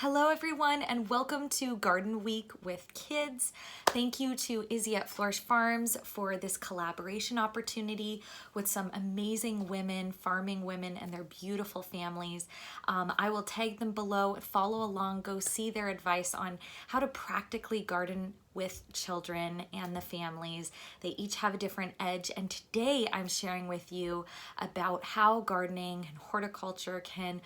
Hello everyone and welcome to Garden Week with Kids. Thank you to Izzie at Flourish Farms for this collaboration opportunity with some amazing women, farming women and their beautiful families. I will tag them below, follow along, go see their advice on how to practically garden with children and the families. They each have a different edge, and today I'm sharing with you about how gardening and horticulture can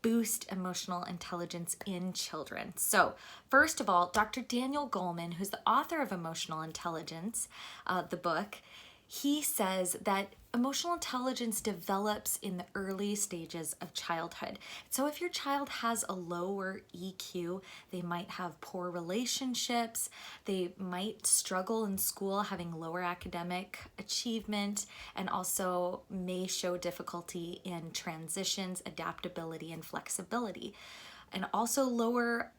boost emotional intelligence in children. So first of all, Dr. Daniel Goleman, who's the author of Emotional Intelligence, the book, he says that emotional intelligence develops in the early stages of childhood. So if your child has a lower EQ, they might have poor relationships, they might struggle in school, having lower academic achievement, and also may show difficulty in transitions, adaptability, and flexibility, and also lower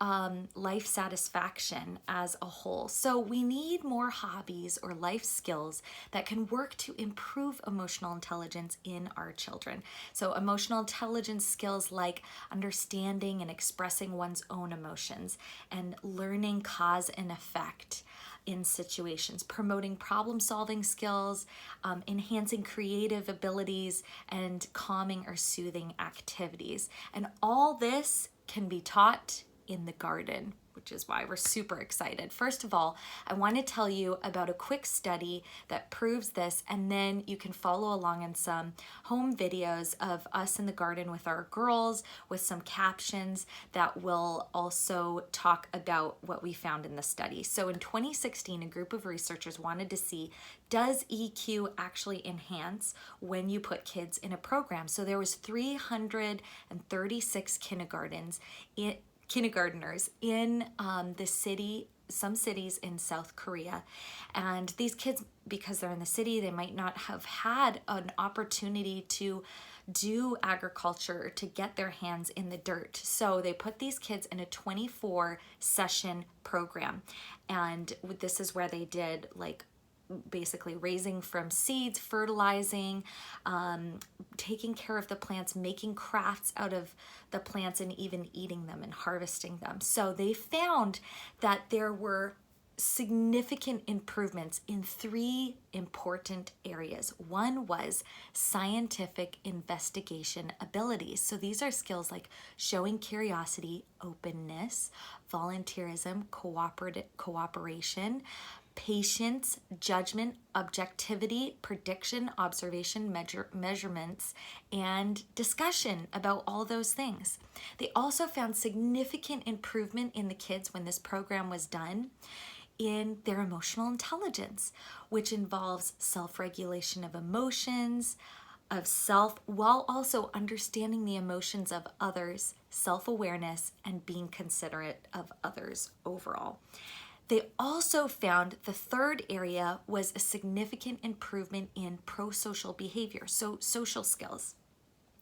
life satisfaction as a whole. So we need more hobbies or life skills that can work to improve emotional intelligence in our children. So emotional intelligence skills like understanding and expressing one's own emotions and learning cause and effect in situations, promoting problem-solving skills, enhancing creative abilities, and calming or soothing activities. And all this can be taught in the garden, which is why we're super excited. First of all, I want to tell you about a quick study that proves this, and then you can follow along in some home videos of us in the garden with our girls with some captions that will also talk about what we found in the study. So in 2016, a group of researchers wanted to see, does EQ actually enhance when you put kids in a program? So there was 336 kindergartners in some cities in South Korea. And these kids, because they're in the city, they might not have had an opportunity to do agriculture or to get their hands in the dirt. So they put these kids in a 24 session program. And this is where they did basically raising from seeds, fertilizing, taking care of the plants, making crafts out of the plants, and even eating them and harvesting them. So they found that there were significant improvements in three important areas. One was scientific investigation abilities. So these are skills like showing curiosity, openness, volunteerism, cooperation, patience, judgment, objectivity, prediction, observation, measurements, and discussion about all those things. They also found significant improvement in the kids when this program was done in their emotional intelligence, which involves self-regulation of emotions, of self, while also understanding the emotions of others, self-awareness, and being considerate of others overall. They also found the third area was a significant improvement in prosocial behavior, so social skills,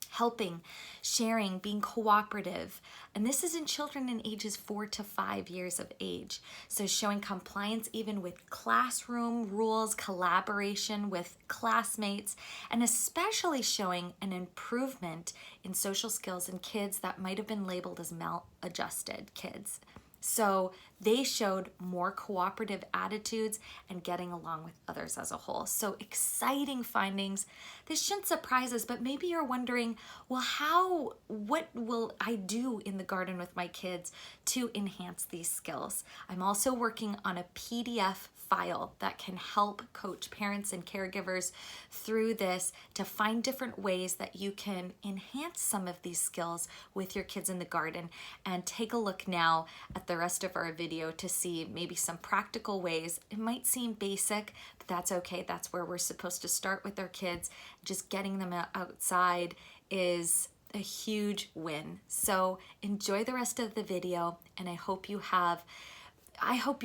helping, sharing, being cooperative. And this is in children in ages 4 to 5 years of age. So showing compliance even with classroom rules, collaboration with classmates, and especially showing an improvement in social skills in kids that might have been labeled as maladjusted kids. So they showed more cooperative attitudes and getting along with others as a whole. So exciting findings. This shouldn't surprise us, but maybe you're wondering, well, what will I do in the garden with my kids to enhance these skills? I'm also working on a PDF file that can help coach parents and caregivers through this to find different ways that you can enhance some of these skills with your kids in the garden. And take a look now at the rest of our video to see maybe some practical ways. It might seem basic, but that's okay. That's where we're supposed to start with our kids. Just getting them outside is a huge win. So enjoy the rest of the video, and I hope you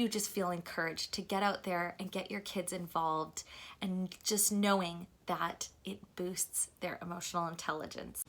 just feel encouraged to get out there and get your kids involved, and just knowing that it boosts their emotional intelligence.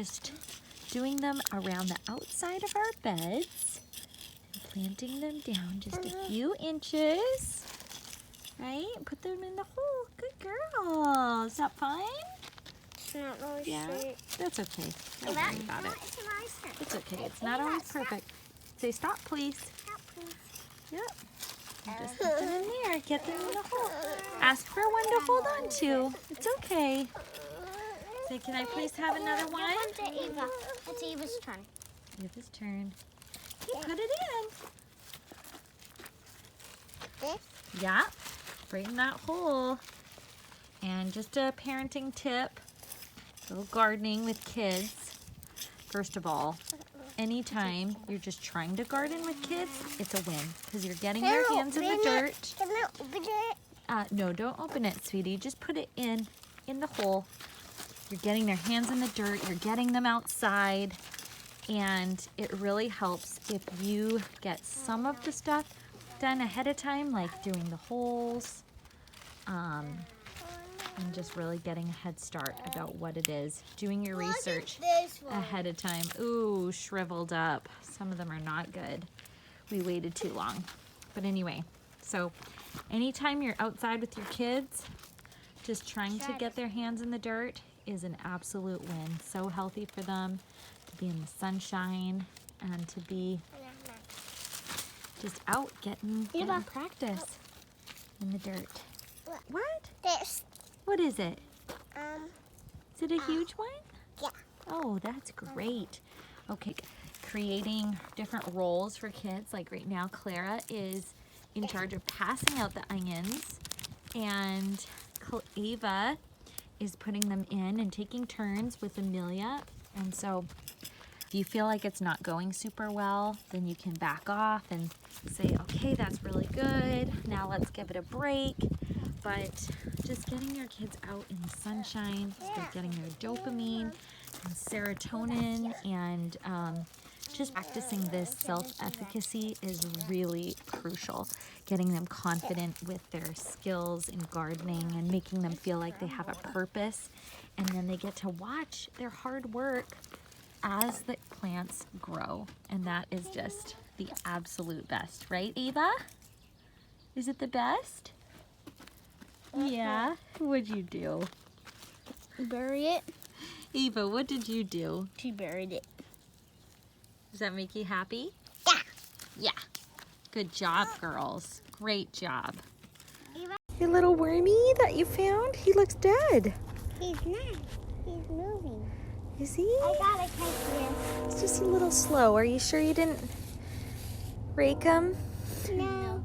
just doing them around the outside of our beds and planting them down just a few inches. Right? Put them in the hole. Good girl. Is that fine? It's not really straight. That's okay. Don't worry about it. It's okay. It's not always perfect. Say stop, please. Stop, please. Yep. Just put them in there. Get them in the hole. Ask for one to hold on to. It's okay. Say, can I please have another one? Give one to Eva. It's Eva's turn. Eva's turn. Okay, put it in. This? Yeah. Right in that hole. And just a parenting tip. Little gardening with kids. First of all, anytime you're just trying to garden with kids, it's a win because you're getting their hands in the dirt. Can I open it? No, don't open it, sweetie. Just put it in the hole. You're getting their hands in the dirt. You're getting them outside. And it really helps if you get some of the stuff done ahead of time, like doing the holes, and just really getting a head start about what it is. Doing your research ahead of time. Ooh, shriveled up. Some of them are not good. We waited too long. But anyway, so anytime you're outside with your kids, just trying to get their hands in the dirt is an absolute win. So healthy for them to be in the sunshine and to be just out getting practice in the dirt. What? This. What is it? Is it a huge one? Yeah. Oh, that's great. Okay, creating different roles for kids. Like right now, Clara is in charge of passing out the onions, and Eva is putting them in and taking turns with Amelia. And so if you feel like it's not going super well, then you can back off and say, okay, that's really good. Now let's give it a break. But just getting your kids out in the sunshine, start getting their dopamine and serotonin, and just practicing this self-efficacy is really crucial. Getting them confident with their skills in gardening and making them feel like they have a purpose. And then they get to watch their hard work as the plants grow. And that is just the absolute best. Right, Eva? Is it the best? Yeah. What'd you do? Bury it. Eva, what did you do? She buried it. Does that make you happy? Yeah. Yeah. Good job, girls. Great job. Eva. Your little wormy that you found, he looks dead. He's not. He's moving. Is he? I gotta catch him. It's just a little slow. Are you sure you didn't rake him? No.